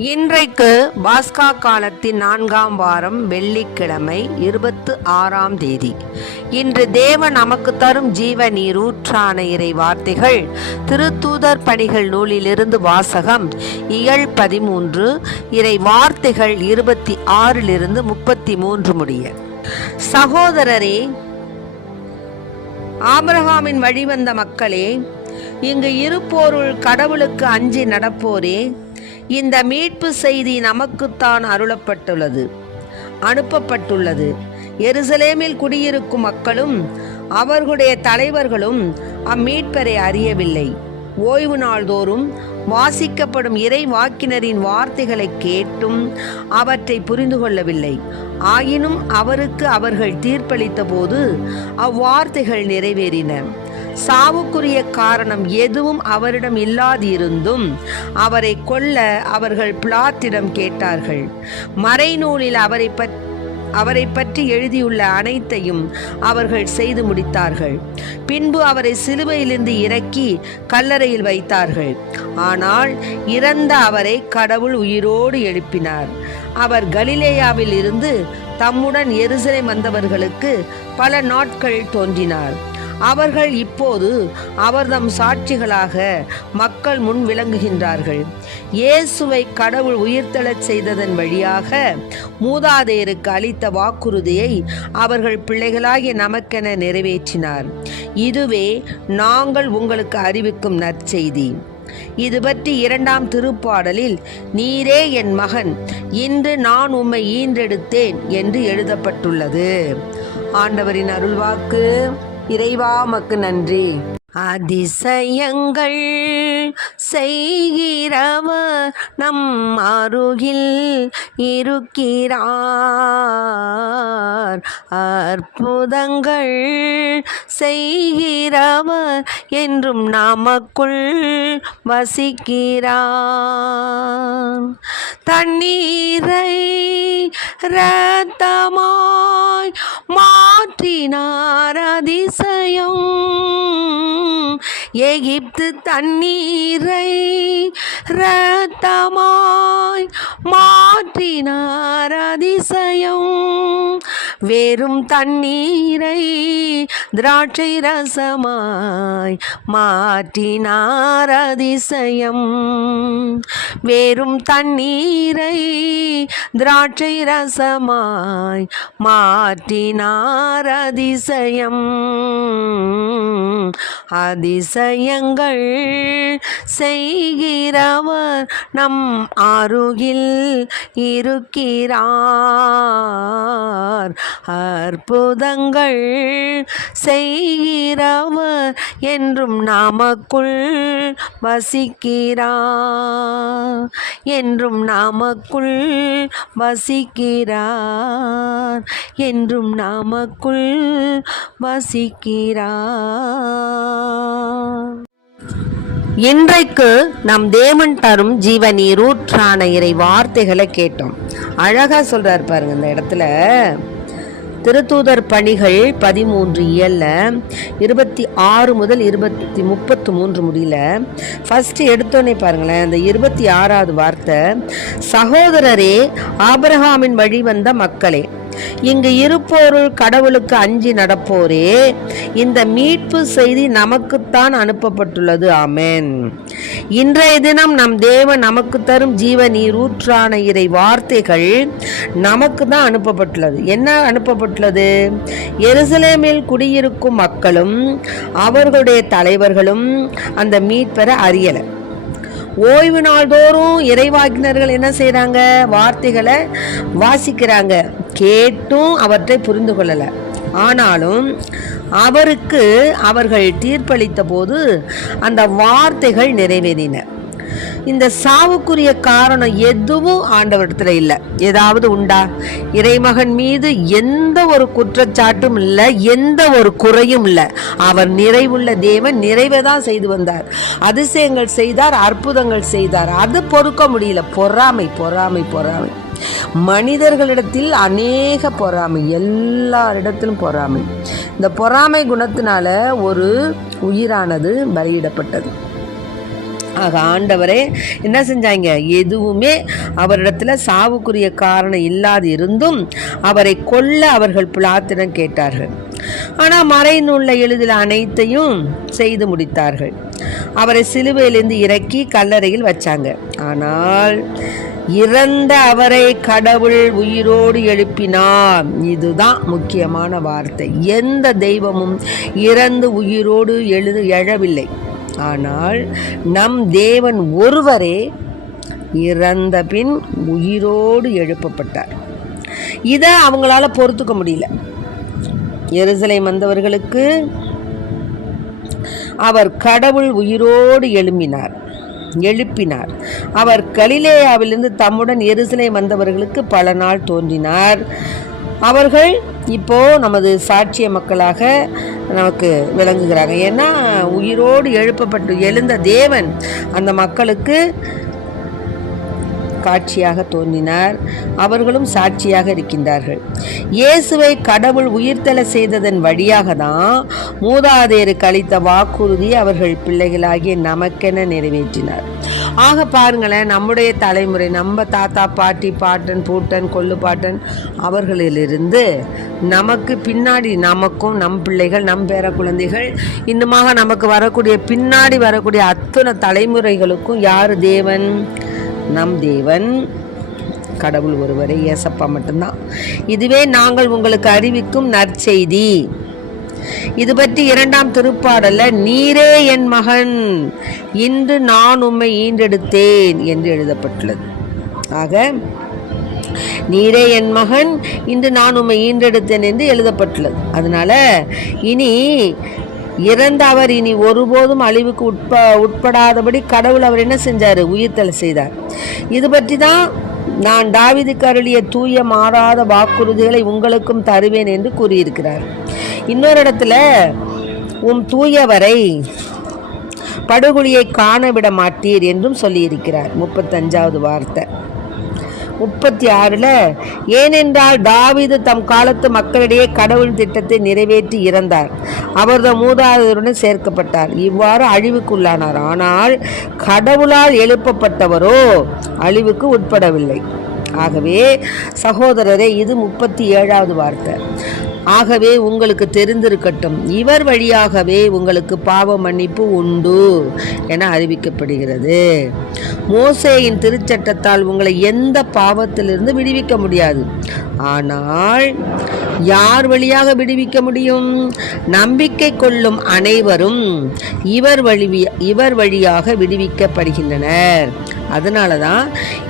இன்றைக்கு பாஸ்கா காலத்தின் 4ஆம் வாரம் வெள்ளிக்கிழமை 26ஆம் தேதி. இன்று தேவன் நமக்கு தரும் ஜீவ நீரூற்றான இறை வார்த்தைகள் திருத்தூதர் பணிகள் நூலிலிருந்து வாசகம். இயல் 13, இறை வார்த்தைகள் 26 33 முடிய. சகோதரரே, ஆபிரகாமின் வழிவந்த மக்களே, இங்கு இருப்போருள் கடவுளுக்கு அஞ்சி நடப்போரே, இந்த மீட்பு செய்தி நமக்குத்தான் அனுப்பப்பட்டுள்ளது. எருசலேமில் குடியிருக்கும் மக்களும் அவர்களுடைய தலைவர்களும் அம்மீட்பரை அறியவில்லை. ஓய்வு நாள்தோறும் வாசிக்கப்படும் இறை வாக்கினரின் வார்த்தைகளை கேட்டும் அவற்றை புரிந்து கொள்ளவில்லை. ஆயினும் அவருக்கு அவர்கள் தீர்ப்பளித்த போது அவ்வார்த்தைகள் நிறைவேறின. சாவுக்குரிய காரணம் எதுவும் அவரிடம் இல்லாதிருந்தும் அவரை கொல்ல அவர்கள் பிலாத்திடம் கேட்டார்கள். மறைநூலில் அவரை பற்றி எழுதியுள்ள அனைத்தையும் அவர்கள் செய்து முடித்தார்கள். பின்பு அவரை சிலுவையிலிருந்து இறக்கி கல்லறையில் வைத்தார்கள். ஆனால் இறந்த அவரை கடவுள் உயிரோடு எழுப்பினார். அவர் கலிலேயாவில் இருந்து தம்முடன் எருசலேம் வந்தவர்களுக்கு பல நாட்கள் தோன்றினார். அவர்கள் இப்போது அவர்தம் சாட்சிகளாக மக்கள் முன் விளங்குகின்றார்கள். இயேசுவை கடவுள் உயிர்த்தெழச் செய்ததன் வழியாக மூதாதையருக்கு அளித்த வாக்குறுதியை அவர்கள் பிள்ளைகளாகிய நமக்கென நிறைவேற்றினார். இதுவே நாங்கள் உங்களுக்கு அறிவிக்கும் நற்செய்தி. இது பற்றி 2ஆம் திருப்பாடலில், நீரே என் மகன், இன்று நான் உம்மை ஈன்றெடுத்தேன் என்று எழுதப்பட்டுள்ளது. ஆண்டவரின் அருள்வாக்கு. இறைவா, உமக்கு நன்றி. அதிசயங்கள் செய்கிறவர் நம் அருகில் இருக்கிறார். அற்புதங்கள் செய்கிறவர் என்றும் நமக்குள் வசிக்கிறார். தண்ணீரை இரத்தமாய் மாற்றினார் அதிசயம். எகிப்து தண்ணீரை இரத்தமாய் மாற்றினார் அதிசயம். வெறும் தண்ணீரை திராட்சை ரசமாய் மாற்றினார் அதிசயம். வெறும் தண்ணீரை திராட்சை ரசமாய் மாற்றினார் அதிசயம். அதிசயங்கள் செய்கிறவர் நம் அருகில் இருக்கிறார். அற்புதங்கள் செய்கிறவர் என்றும் நமக்குள் வசிக்கிறார். என்றும் நமக்குள் வசிக்கிறார். என்றும் நமக்குள் வசிக்கிறார். இன்றைக்கு நம் தேவன் தரும் ஜீவ நீரூற்றான இறை வார்த்தைகளை கேட்டோம். அழகா சொல்றாரு பாருங்க இந்த இடத்துல. திருத்தூதர் பணிகள் 13 இயல்ல 26 முதல் 33 முடியல. ஃபர்ஸ்ட் எடுத்தோன்னே பாருங்களேன், அந்த 26வது வார்த்தை, சகோதரரே, ஆபிரகாமின் வழி வந்த மக்களே, இங்கு இருப்போருள் கடவுளுக்கு அஞ்சி நடப்போரே, இந்த மீட்பு செய்தி நமக்குத்தான் அனுப்பப்பட்டுள்ளது. ஆமென். இன்றைய தினம் நம் தேவன் நமக்கு தரும் ஜீவ நீரூற்றான இறை வார்த்தைகள் நமக்கு தான் அனுப்பப்பட்டுள்ளது. என்ன அனுப்பப்பட்டுள்ளது? எருசலேமில் குடியிருக்கும் மக்களும் அவர்களுடைய தலைவர்களும் அந்த மீட்பரை அறியலை. ஓய்வு நாள்தோறும் இறைவாக்கினர்கள் என்ன செய்கிறாங்க? வார்த்தைகளை வாசிக்கிறாங்க. கேட்டும் அவற்றை புரிந்து கொள்ளலை. ஆனாலும் அவருக்கு அவர்கள் தீர்ப்பளித்த போது அந்த வார்த்தைகள் நிறைவேறின. இந்த சாவுக்குரிய காரணம் எதுவும் ஆண்டவரிடத்துல இல்லை. ஏதாவது உண்டா? இறைமகன் மீது எந்த ஒரு குற்றச்சாட்டும் இல்லை, எந்த ஒரு குறையும் இல்லை. அவர் நிறைவுள்ள தேவன், நிறைவை தான் செய்து வந்தார். அதிசயங்கள் செய்தார், அற்புதங்கள் செய்தார். அது பொறுக்க முடியல. பொறாமை பொறாமை பொறாமை. மனிதர்களிடத்தில் அநேக பொறாமை, எல்லாரிடத்திலும் பொறாமை. இந்த பொறாமை குணத்தினால ஒரு உயிரானது பலியிடப்பட்டது. ஆக ஆண்டவரே என்ன செஞ்சாங்க? எதுவுமே அவரிடத்துல சாவுக்குரிய காரணம் இல்லாது இருந்தும் அவரை கொல்ல அவர்கள் பிலாத்திடம் கேட்டார்கள். ஆனால் மறைநூல்ல எழுதின அனைத்தையும் செய்து முடித்தார்கள். அவரை சிலுவையிலிருந்து இறக்கி கல்லறையில் வச்சாங்க. ஆனால் இறந்த அவரை கடவுள் உயிரோடு எழுப்பினார். இதுதான் முக்கியமான வார்த்தை. எந்த தெய்வமும் இறந்து உயிரோடு எழவில்லை. ஆனால் நம் தேவன் ஒருவரே இறந்த பின் உயிரோடு எழுப்பப்பட்டார். இதை அவங்களால பொறுத்துக்க முடியல. எருசலேம் வந்தவர்களுக்கு அவர் கடவுள் உயிரோடு எழுப்பினார். அவர் கலிலேயாவிலிருந்து தம்முடன் எருசலேம் வந்தவர்களுக்கு பல நாள் தோன்றினார். அவர்கள் இப்போ நமது சாட்சிய மக்களாக நமக்கு விளங்குகிறாங்க. ஏன்னா உயிரோடு எழுந்த தேவன் அந்த மக்களுக்கு காட்சியாக தோன்றினார். அவர்களும் சாட்சியாக இருக்கின்றார்கள். இயேசுவை கடவுள் உயிர்த்தெழ செய்ததன் வழியாக தான் மூதாதையருக்கு அளித்த வாக்குறுதியை அவர்கள் பிள்ளைகளாகிய நமக்கென நிறைவேற்றினார். ஆக பாருங்களேன், நம்முடைய தலைமுறை, நம்ம தாத்தா பாட்டி பாட்டன் பூட்டன் கொள்ளு பாட்டன் அவர்களிலிருந்து நமக்கு பின்னாடி நமக்கும் நம் பிள்ளைகள் நம் பேர குழந்தைகள் இன்னுமாக நமக்கு வரக்கூடிய பின்னாடி வரக்கூடிய அத்தனை தலைமுறைகளுக்கும் யார் தேவன்? நம் தேவன் கடவுள் ஒருவரே, இயேசப்பா மட்டும்தான். இதுவே நாங்கள் உங்களுக்கு அறிவிக்கும் நற்செய்தி. இது பற்றி 2ஆம் திருப்பாடல்ல நீரே என் மகன், இன்று நான் உம்மை ஈன்றெடுத்தேன் என்று எழுதப்பட்டுள்ளது. ஆக நீரே என் மகன், இன்று நான் உம்மை ஈன்றெடுத்தேன் என்று எழுதப்பட்டுள்ளது. அதனால இனி இறந்த அவர் இனி ஒருபோதும் அழிவுக்கு உட்படாதபடி கடவுள் அவர் என்ன செஞ்சார்? உயிர்த்தெழ செய்தார். இது பற்றி தான் நான் தாவீதுக்கு அருளிய தூய மாறாத வாக்குறுதிகளை உங்களுக்கும் தருவேன் என்று கூறியிருக்கிறார். இன்னொரு இடத்துல தூயவரை படுகொலியை காண விட மாட்டீர் என்றும் சொல்லியிருக்கிறார். 35வது வார்த்தை. 36ல ஏனென்றால் தாவீது தம் காலத்து மக்களிடையே கடவுள் திட்டத்தை நிறைவேற்றி இறந்தார், அவரது மூதாதையருடன் சேர்க்கப்பட்டார், இவ்வாறு அழிவுக்குள்ளானார். ஆனால் கடவுளால் எழுப்பப்பட்டவரோ அழிவுக்கு உட்படவில்லை. ஆகவே சகோதரரே, இது 37வது வார்த்தை. ஆகவே உங்களுக்கு தெரிந்திருக்கட்டும், இவர் வழியாகவே உங்களுக்கு பாவ மன்னிப்பு உண்டு என அறிவிக்கப்படுகிறது. மோசேயின் திருச்சட்டத்தால் உங்களை எந்த பாவத்திலிருந்து விடுவிக்க முடியாது. ஆனால் யார் வழியாக விடுவிக்க முடியும்? நம்பிக்கை கொள்ளும் அனைவரும் இவர் வழியாக விடுவிக்கப்படுகின்றனர். அதனாலதான்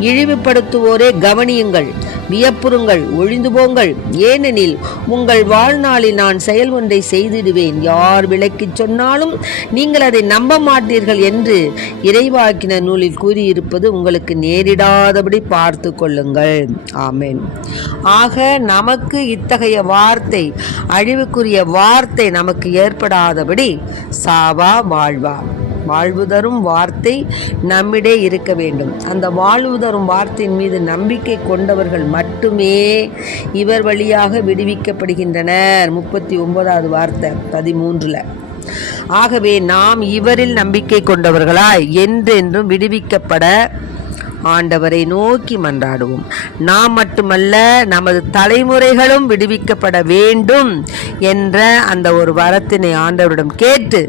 இழிவுபடுத்துவோரே கவனியுங்கள், வியப்புறுங்கள், ஒழிந்து போங்கள். ஏனெனில் உங்கள் வாழ்நாளில் நான் செயல் ஒன்றை செய்திடுவேன், யார் விளக்கி சொன்னாலும் நீங்கள் அதை நம்ப மாட்டீர்கள் என்று இறைவாக்கினர் நூலில் கூறியிருப்பது உங்களுக்கு நேரிடாதபடி பார்த்து கொள்ளுங்கள். ஆமென். ஆக நமக்கு இத்தகைய வார்த்தை, அழிவுக்குரிய வார்த்தை நமக்கு ஏற்படாதபடி சாவா வாழ்வா, வாழ்வு தரும் வார்த்தை நம்மிடையே இருக்க வேண்டும். அந்த வாழ்வு தரும் வார்த்தையின் மீது நம்பிக்கை கொண்டவர்கள் மட்டுமே இவர் வழியாக விடுவிக்கப்படுகின்றனர். 39வது வார்த்தை 13ல. ஆகவே நாம் இவரில் நம்பிக்கை கொண்டவர்களாய் என்றென்றும் விடுவிக்கப்பட ஆண்டவரை நோக்கி மன்றாடுவோம். நாம் மட்டுமல்ல, நமது தலைமுறைகளும் விடுவிக்கப்பட வேண்டும் என்ற அந்த ஒரு வரத்தினை ஆண்டவரிடம் கேட்டு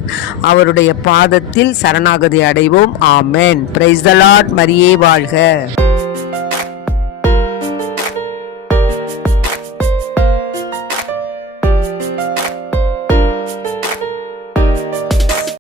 அவருடைய பாதத்தில் சரணாகதி அடைவோம். ஆமென். Praise the lord. மரியே வாழ்க.